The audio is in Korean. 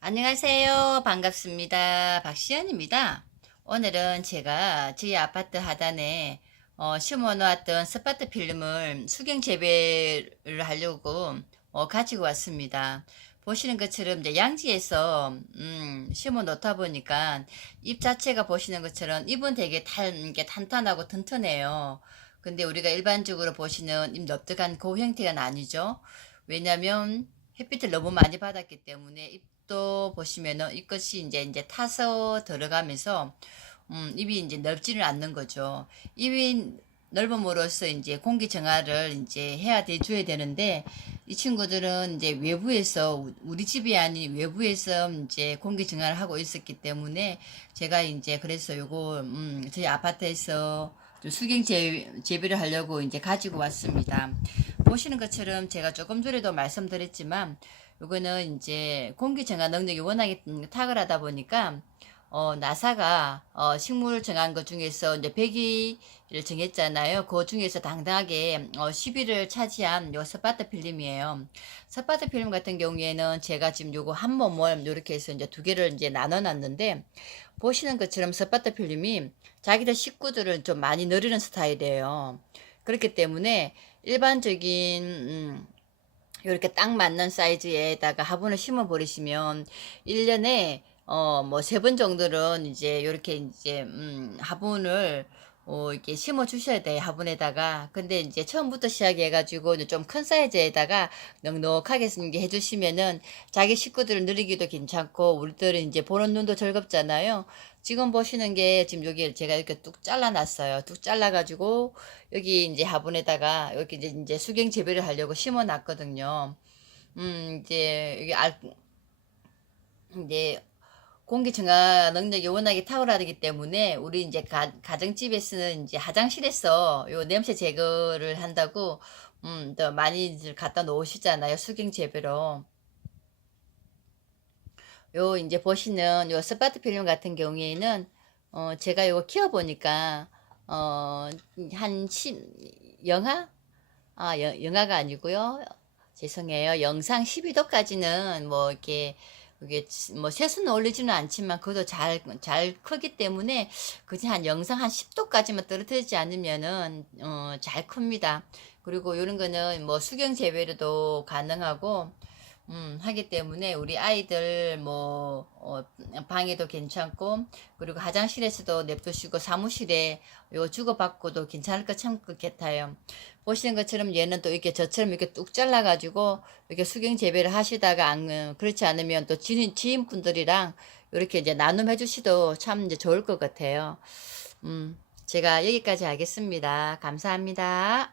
안녕하세요. 반갑습니다. 박시연입니다. 오늘은 제가 저희 아파트 하단에 심어놓았던 스파트 필름을 수경 재배를 하려고 가지고 왔습니다. 보시는 것처럼 이제 양지에서 심어 놓다 보니까 잎 자체가 보시는 것처럼 잎은 되게 이게 탄탄하고 튼튼해요. 근데 우리가 일반적으로 보시는 잎 넓적한 그 형태가 아니죠. 왜냐면 햇빛을 너무 많이 받았기 때문에 또 보시면은 이것이 이제 타서 들어가면서 입이 이제 넓지는 않는 거죠. 입이 넓음으로써 이제 공기 정화를 이제 해야 돼 줘야 되는데 이 친구들은 이제 외부에서 우리 집이 아닌 외부에서 이제 공기 정화를 하고 있었기 때문에 제가 이제 그래서 요거 저희 아파트에서 좀 수경 재배를 하려고 이제 가지고 왔습니다. 보시는 것처럼 제가 조금 전에도 말씀드렸지만 요거는 이제 공기 정화 능력이 워낙에 탁월하다 보니까 나사가 식물 정한 것 중에서 이제 100위를 정했잖아요. 그 중에서 당당하게 10위를 차지한 요 스파트 필름이에요. 스파트 필름 같은 경우에는 제가 지금 요거 한 몸을 이렇게 해서 이제 두 개를 이제 나눠 놨는데 보시는 것처럼 스파트 필름이 자기들 식구들을 좀 많이 늘리는 스타일이에요. 그렇기 때문에 일반적인 이렇게 딱 맞는 사이즈에다가 화분을 심어 버리시면 1년에 뭐 3번 정도는 이제 요렇게 이제 화분을 이렇게 심어 주셔야 돼요. 화분에다가. 근데 이제 처음부터 시작해 가지고 좀 큰 사이즈에다가 넉넉하게 이렇게 해 주시면은 자기 식구들을 늘리기도 괜찮고 우리들은 이제 보는 눈도 즐겁잖아요. 지금 보시는 게 지금 여기 제가 이렇게 뚝 잘라 놨어요. 뚝 잘라 가지고 여기 이제 화분에다가 이렇게 이제 수경 재배를 하려고 심어 놨거든요. 이제 여기 이제 공기 정화 능력이 워낙에 탁월하기 때문에 우리 이제 가정집에 쓰는 이제 화장실에서 요 냄새 제거를 한다고 또 많이들 갖다 놓으시잖아요. 수경 재배로. 요 이제 보시는 요 스파트 필름 같은 경우에는 제가 요거 키워 보니까 한 영하 영하가 아니고요. 죄송해요. 영상 12도까지는 뭐 이렇게 이게 뭐 세수는 올리지는 않지만 그래도 잘 크기 때문에 그냥 한 영상 한 10도까지만 떨어뜨리지 않으면은 잘 큽니다. 그리고 이런 거는 뭐 수경 재배로도 가능하고 하기 때문에 우리 아이들 뭐 방에도 괜찮고 그리고 화장실에서도 냅두시고 사무실에 요 주고받고도 괜찮을 것 참 것 같아요. 보시는 것처럼 얘는 또 이렇게 저처럼 이렇게 뚝 잘라 가지고 이렇게 수경 재배를 하시다가 그렇지 않으면 또 지인분들이랑 이렇게 이제 나눔해 주시도 참 이제 좋을 것 같아요. 제가 여기까지 하겠습니다. 감사합니다.